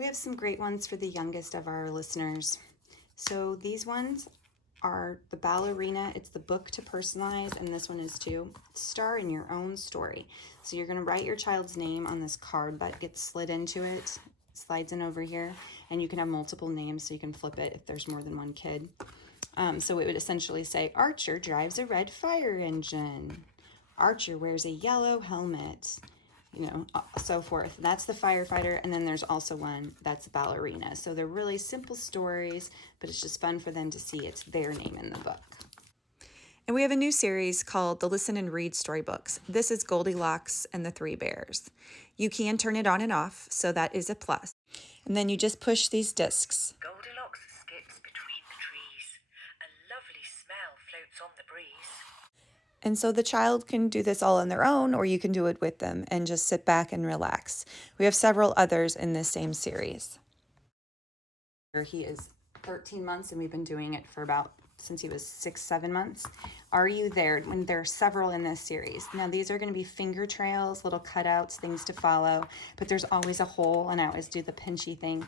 We have some great ones for the youngest of our listeners. So these ones are the ballerina. It's the book to personalize, and this one is too. Star in your own story. So you're going to write your child's name on this card that gets slid into it, slides in over here, and you can have multiple names so you can flip it if there's more than one kid. So it would essentially say, Archer drives a red fire engine. Archer wears a yellow helmet. You know, so forth. That's the firefighter, and then there's also one that's a ballerina. So they're really simple stories, but it's just fun for them to see it's their name in the book. And we have a new series called the Listen and Read Storybooks. This is Goldilocks and the Three Bears. You can turn it on and off, so that is a plus. And then you just push these discs. Goldilocks skips between the trees. A lovely smell floats on the breeze. And so the child can do this all on their own, or you can do it with them and just sit back and relax. We have several others in this same series. He is 13 months, and we've been doing it for since he was 6-7 months. Are you there? When there are several in this series. Now these are going to be finger trails, little cutouts, things to follow, but there's always a hole, and I always do the pinchy thing.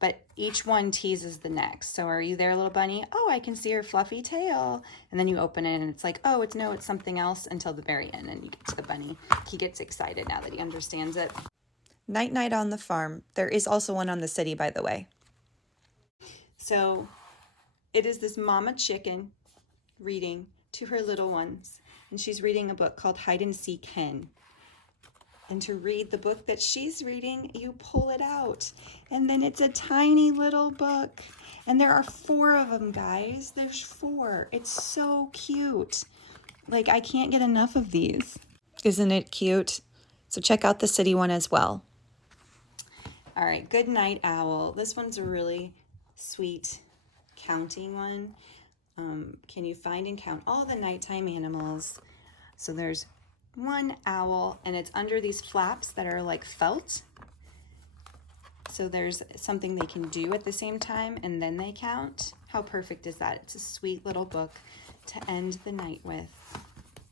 But each one teases the next. So are you there, little bunny? Oh, I can see your fluffy tail. And then you open it and it's like, oh, it's something else, until the very end. And you get to the bunny. He gets excited now that he understands it. Night Night on the Farm. There is also one on the city, by the way. So it is this mama chicken reading to her little ones. And she's reading a book called Hide and Seek Hen. And to read the book that she's reading, you pull it out. And then it's a tiny little book. And there are 4 of them, guys. There's 4. It's so cute. Like, I can't get enough of these. Isn't it cute? So check out the city one as well. All right, Good Night Owl. This one's a really sweet counting one. Can you find and count all the nighttime animals? So there's one owl, and it's under these flaps that are like felt. So there's something they can do at the same time, and then they count. How perfect is that? It's a sweet little book to end the night with.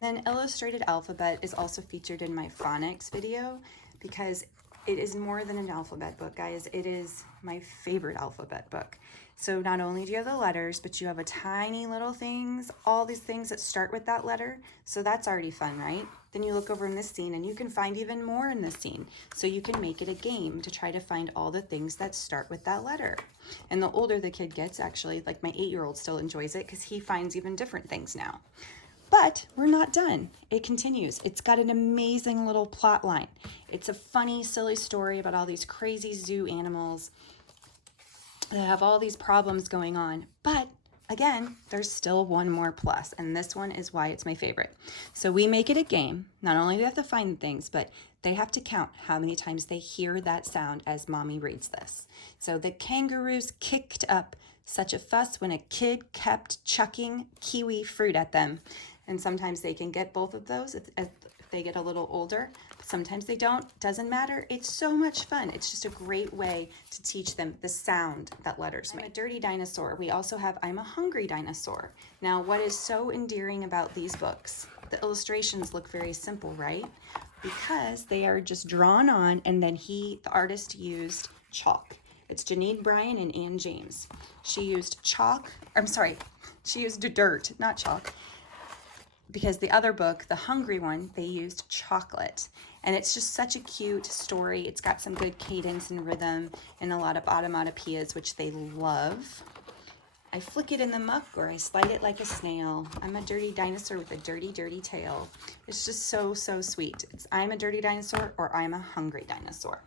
Then Illustrated Alphabet is also featured in my phonics video, because it is more than an alphabet book, guys. It is my favorite alphabet book. So not only do you have the letters, but you have a tiny little things, all these things that start with that letter. So that's already fun, right? Then you look over in this scene and you can find even more in this scene. So you can make it a game to try to find all the things that start with that letter. And the older the kid gets, actually, like my 8-year-old still enjoys it because he finds even different things now. But we're not done. It continues. It's got an amazing little plot line. It's a funny, silly story about all these crazy zoo animals that have all these problems going on. But again, there's still one more plus, and this one is why it's my favorite. So we make it a game. Not only do they have to find things, but they have to count how many times they hear that sound as mommy reads this. So the kangaroos kicked up such a fuss when a kid kept chucking kiwi fruit at them. And sometimes they can get both of those if they get a little older. But sometimes they don't. Doesn't matter. It's so much fun. It's just a great way to teach them the sound that letters make. I'm a Dirty Dinosaur. We also have I'm a Hungry Dinosaur. Now, what is so endearing about these books? The illustrations look very simple, right? Because they are just drawn on, and then the artist used chalk. It's Janine Bryan and Ann James. She used she used dirt, not chalk. Because the other book, the Hungry one, they used chocolate. And it's just such a cute story. It's got some good cadence and rhythm and a lot of onomatopoeias, which they love. I flick it in the muck, or I slide it like a snail. I'm a dirty dinosaur with a dirty, dirty tail. It's just so, so sweet. It's I'm a dirty dinosaur, or I'm a hungry dinosaur.